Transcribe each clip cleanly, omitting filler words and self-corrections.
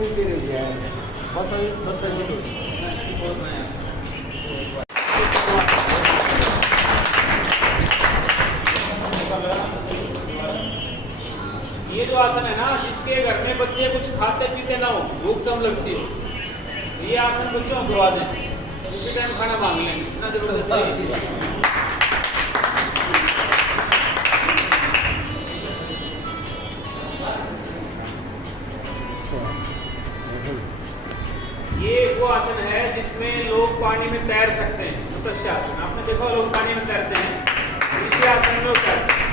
नीचे रह गया है बस ये जो आसन है ना, जिसके घर में बच्चे कुछ खाते पीते ना हो, भूख कम लगती हो, ये आसन बच्चों को करवा दें, उसी टाइम खाना मांग लेंगे। इतना जबरदस्त है। ये वो आसन है जिसमें लोग पानी में तैर सकते हैं। मत्स्य आसन आपने देखा, लोग पानी में तैरते हैं, इसी आसन में तैरते हैं।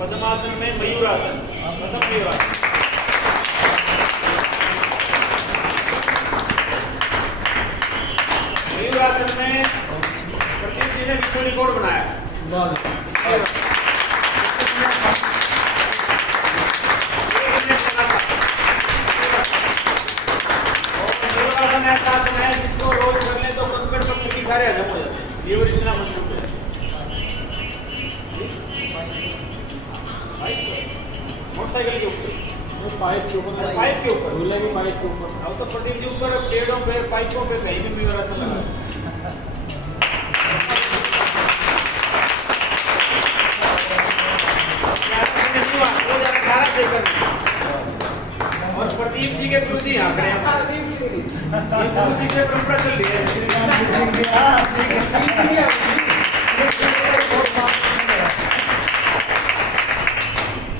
पद्मासन में मयूरासन, प्रथम मयूरासन। मयूरासन में प्रदीप जी ने विश्व रिकॉर्ड बनाया। मयूरासन ऐसा आसन है जिसको रोज कर ले तो कंकड़ पत्थर की सारे हजम हो जाते हैं। ये इतना मजबूत है। मोटरसाइकिल के ऊपर, पाइप के ऊपर, पाइप के ऊपर, झूले की पाइप के ऊपर। अब तो प्रदीप जी ऊपर पेड़ों पे, पाइपों पे कहीं भी मयूरासन लगा। और प्रदीप जी के गुरु जी यहाँ खड़े हैं। उसी से परंपरा चल रही है।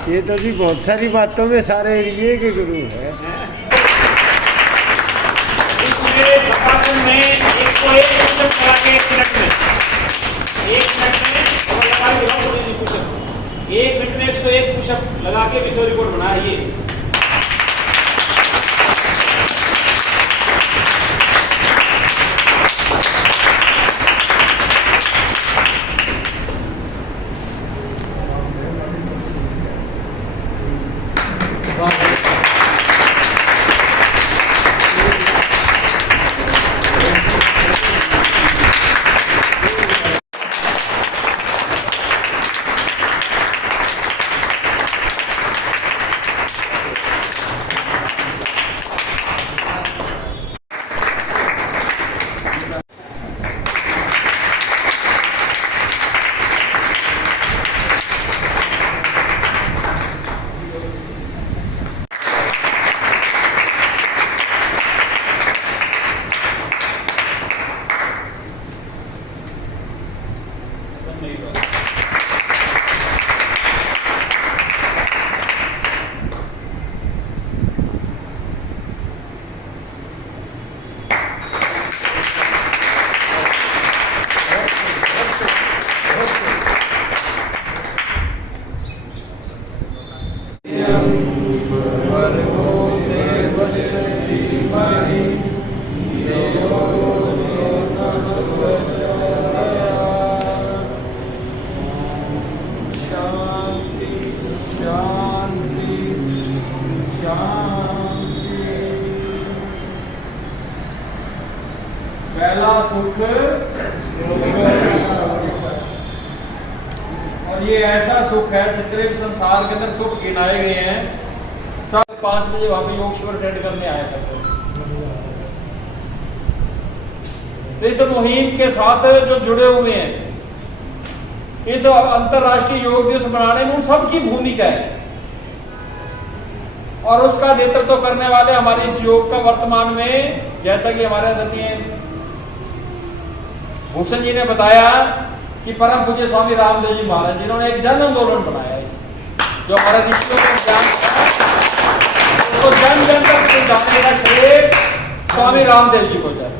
ये तो जी बहुत सारी बातों में सारे एरिए के गुरु हैं। आसन में 101 पुशअप लगा के 1 मिनट में, 1 मिनट में 101 पुशअप लगा के विश्व रिकॉर्ड बनाया। ये पहला सुख, और ये ऐसा सुख है जितने भी संसार के अंदर सुख गिनाए गए हैं, सब 5 बजे वहां पे योग शिविर अटेंड करने आया करते। तो इस मुहिम के साथ जो जुड़े हुए हैं, इस अंतरराष्ट्रीय योग दिवस मनाने में उन सबकी भूमिका है, और उसका नेतृत्व करने वाले हमारे इस योग का वर्तमान में, जैसा कि हमारे आदरणीय भूषण जी ने बताया कि परम पूज्य स्वामी रामदेव जी महाराज, जिन्होंने एक जन आंदोलन बनाया इस जो हमारे ऋषियों का ज्ञान तो जन जन तक पहुंचाने का श्रेय स्वामी रामदेव जी को जाए।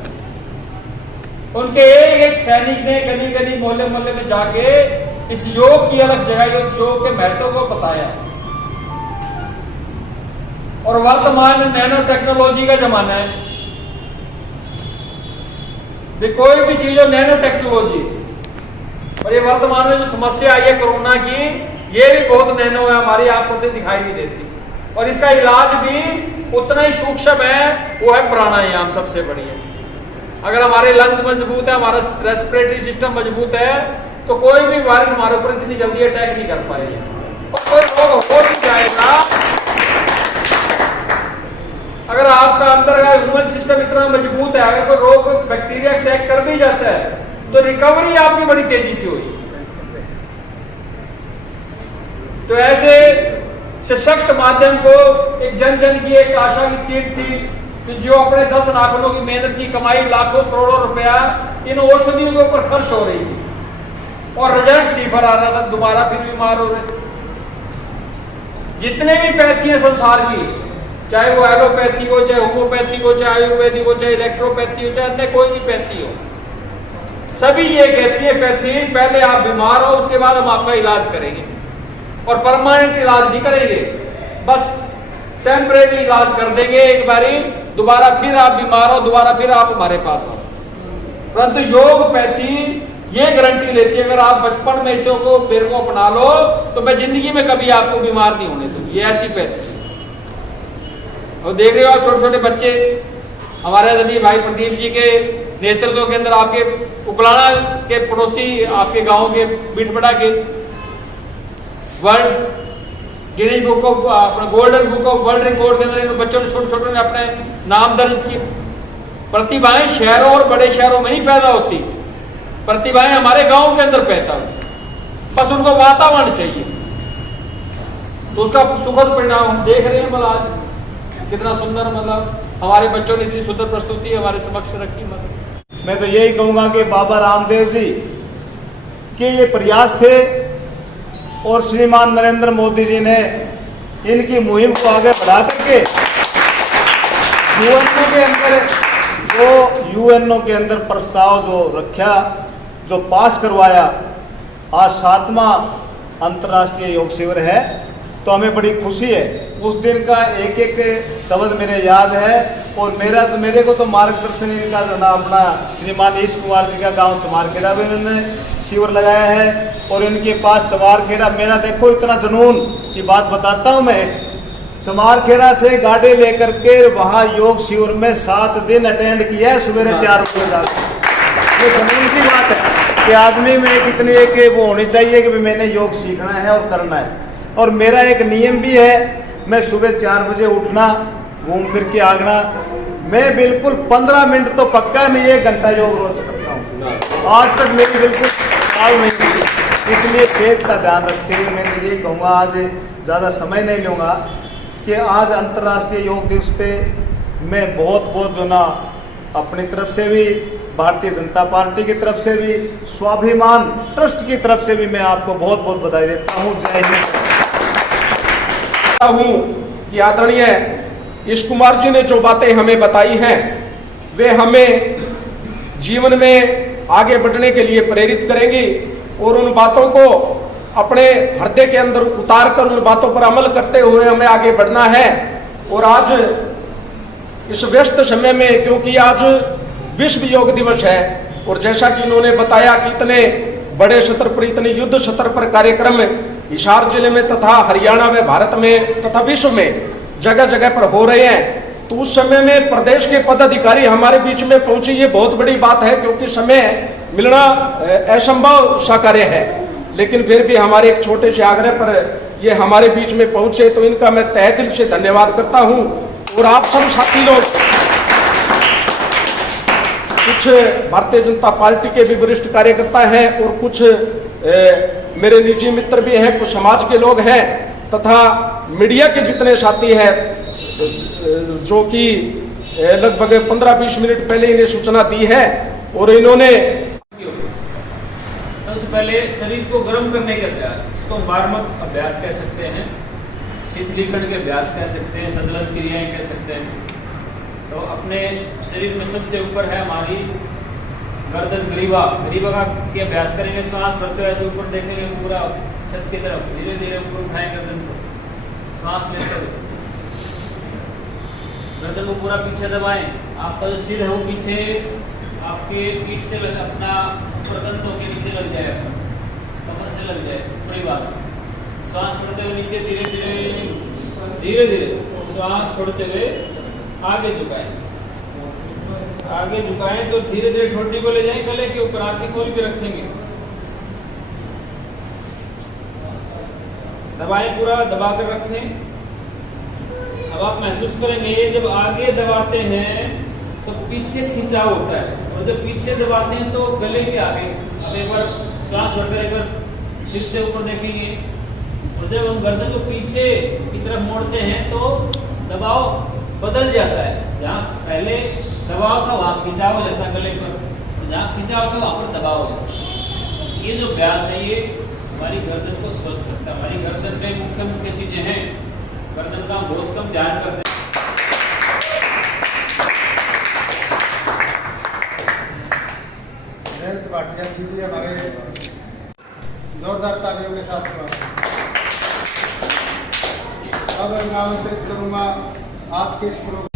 उनके एक एक सैनिक ने गली गली मोहल्ले मोहल्ले में जाके इस योग की अलग जगह, योग के महत्व को बताया। और वर्तमान नैनो टेक्नोलॉजी का जमाना है, कोई भी चीज हो नैनो टेक्नोलॉजी, और ये वर्तमान में जो समस्या आई है कोरोना की, ये भी बहुत नैनो है, हमारी आंखों से दिखाई नहीं देती। और इसका इलाज भी उतना ही सूक्ष्म है, वो है प्राणायाम, सबसे बढ़िया। अगर हमारे लंग्स मजबूत है, हमारा रेस्पिरेटरी सिस्टम मजबूत है, तो कोई भी वायरस हमारे ऊपर इतनी जल्दी अटैक नहीं कर पाएगा। और कोई रोग हो भी जाएगा, अगर आपका अंदर का ह्यूमन सिस्टम इतना मजबूत है, अगर कोई रोग बैक्टीरिया अटैक कर भी जाता है, तो रिकवरी आपकी बड़ी तेजी से हुई। तो ऐसे सशक्त माध्यम को एक जन जन की एक आशा की तीर थी कि जो अपने 10 नाखूनों की मेहनत की कमाई लाखों करोड़ों रुपया इन औषधियों के ऊपर खर्च हो रही थी और रिजल्ट सिफर आ रहा था, दोबारा फिर बीमार हो रहे। जितने भी पैथी है संसार की, चाहे वो एलोपैथी हो, चाहे होम्योपैथी हो, चाहे आयुर्वेदिक हो, चाहे इलेक्ट्रोपैथी हो, चाहे अन्य कोई भी पैथी हो, सभी ये कहती है पैथी पहले आप बीमार हो, उसके बाद हम आपका इलाज करेंगे। और परमानेंट इलाज नहीं करेंगे, बस टेम्परेरी इलाज कर देंगे एक बारी, दोबारा फिर आप बीमार हो, दोबारा फिर आप हमारे पास आओ। परंतु योगपैथी ये गारंटी लेती है, अगर आप बचपन में इसे को मेरे को अपना लो, तो मैं जिंदगी में कभी आपको बीमार नहीं होने दूंगी। ये ऐसी पैथी। और देख रहे हो आप छोटे छोटे बच्चे, हमारे आदरणीय भाई प्रदीप जी के नेतृत्व के अंदर, आपके उकलाना के पड़ोसी, आपके गांव के बिटपड़ा के वर्ल्ड गिनीज बुक ऑफ अपना golden book of world record के अंदर इन बच्चों ने छोटे छोटे ने अपने नाम दर्ज किए। प्रतिभाएं शहरों और बड़े शहरों में नहीं पैदा होती, प्रतिभाएं हमारे गांव के अंदर पैदा होती, बस उनको वातावरण चाहिए। तो उसका सुखद परिणाम हम देख रहे हैं। मतलब आज कितना सुंदर, मतलब हमारे बच्चों ने इतनी सुंदर प्रस्तुति हमारे समक्ष रखी। मतलब मैं तो यही कहूंगा कि बाबा रामदेव जी के ये प्रयास थे और श्रीमान नरेंद्र मोदी जी ने इनकी मुहिम को आगे बढ़ा करके यूएनओ के अंदर प्रस्ताव जो रखा, जो पास करवाया, आज 7वां अंतर्राष्ट्रीय योग शिविर है, तो हमें बड़ी खुशी है। उस दिन का एक एक शब्द मेरे याद है। और मेरे को तो मार्गदर्शन इनका जो ना अपना श्रीमान ईश कुमार जी का गांव चमारखेड़ा में उन्होंने शिविर लगाया है। और इनके पास चमारखेड़ा, मेरा देखो इतना जुनून की बात बताता हूँ मैं, चमारखेड़ा से गाड़ी लेकर के वहाँ योग शिविर में 7 दिन अटेंड किया है, सवेरे 4 बजे जाकर। ये जुनून की बात है कि आदमी में कितनी एक वो होनी चाहिए कि मैंने योग सीखना है और करना है। और मेरा एक नियम भी है, मैं सुबह 4 बजे उठना, घूम फिर के आगना। मैं बिल्कुल 15 मिनट तो पक्का नहीं, 1 घंटा योग रोज करता हूँ। आज तक मेरी बिल्कुल ताल नहीं थी। इसलिए सेहत का ध्यान रखते हुए मैं यही कहूँगा, आज ज़्यादा समय नहीं लूँगा, कि आज अंतर्राष्ट्रीय योग दिवस पे मैं बहुत जो ना अपनी तरफ से भी, भारतीय जनता पार्टी की तरफ से भी, स्वाभिमान ट्रस्ट की तरफ से भी मैं आपको बहुत बधाई देता हूँ। जय हिंद। हूँ कि आदरणीय ईश कुमार जी ने जो बातें हमें बताई हैं, वे हमें जीवन में आगे बढ़ने के लिए प्रेरित करेंगी और उन बातों को अपने हृदय के अंदर उतार कर उन बातों पर अमल करते हुए हमें आगे बढ़ना है। और आज इस व्यस्त समय में, क्योंकि आज विश्व योग दिवस है, और जैसा कि इन्होंने बताया कि इतने बड़े स्तर पर, इतने युद्ध स्तर पर कार्यक्रम हिसार जिले में तथा हरियाणा में, भारत में तथा विश्व में जगह जगह पर हो रहे हैं, तो उस समय में प्रदेश के पदाधिकारी हमारे बीच में पहुंचे, ये बहुत बड़ी बात है, क्योंकि समय मिलना असंभव सा कार्य है। लेकिन फिर भी हमारे एक छोटे से आग्रह पर ये हमारे बीच में पहुंचे, तो इनका मैं तहे दिल से धन्यवाद करता हूं। और आप सब साथी लोग, कुछ भारतीय जनता पार्टी के भी वरिष्ठ कार्यकर्ता हैं और कुछ मेरे निजी मित्र भी हैं, कुछ समाज के लोग हैं, तथा मीडिया के जितने साथी हैं, जो कि लगभग 15-20 मिनट पहले इन्हें सूचना दी है। और इन्होंने सबसे पहले शरीर को गर्म करने के अभ्यास, इसको वार्म अभ्यास कह सकते हैं, शीतलीकरण के अभ्यास कह सकते हैं, संतुलन क्रियाएं कह सकते हैं। तो अपने शरीर में सबसे ऊपर है हमारी गर्दन, ग्रीवा का के अभ्यास करेंगे। श्वास भरते हुए ऐसे ऊपर देखेंगे, पूरा छत की तरफ धीरे धीरे ऊपर उठाएं गर्दन को, श्वास लेते हुए गर्दन को पूरा पीछे दबाएं। आपका जो सिर है वो पीछे आपके पीठ से अपना ऊपर दंतों के नीचे लग जाएगा। कमर से लग जाए, बड़ी बात। श्वास छोड़ते हुए नीचे धीरे धीरे धीरे धीरे श्वास छोड़ते हुए आगे झुकाएं, आगे झुकाएं तो धीरे धीरे ठोड़ी को ले जाएं गले के ऊपर, आंखें खोल के रखेंगे। दबाएं, पूरा दबा कर रखें। अब आप महसूस करेंगे जब आगे दबाते हैं तो पीछे खिंचाव होता है, और जब पीछे दबाते हैं तो गले के आगे। अब एक बार श्वास भरकर एक बार फिर से ऊपर देखेंगे, और जब हम गर्दन को पीछे की तरफ मोड़ते हैं तो दबाव बदल जाता है। जहाँ पहले दबाव था वहाँ खिंचाव हो जाता है गले पर, और जहाँ खिंचाव था वहाँ पर दबाव हो जाता है। ये जो अभ्यास है ये हमारी गर्दन को स्वस्थ रखता है। हमारी गर्दन में मुख्य मुख्य चीजें हैं, गर्दन का हम बहुत कम ध्यान करते हैं। जयंत भाटिया जी भी हमारे जोरदार तालियों के साथ स्वागत। अब मैं आमंत्रित करूंगा आज के इस प्रोग्राम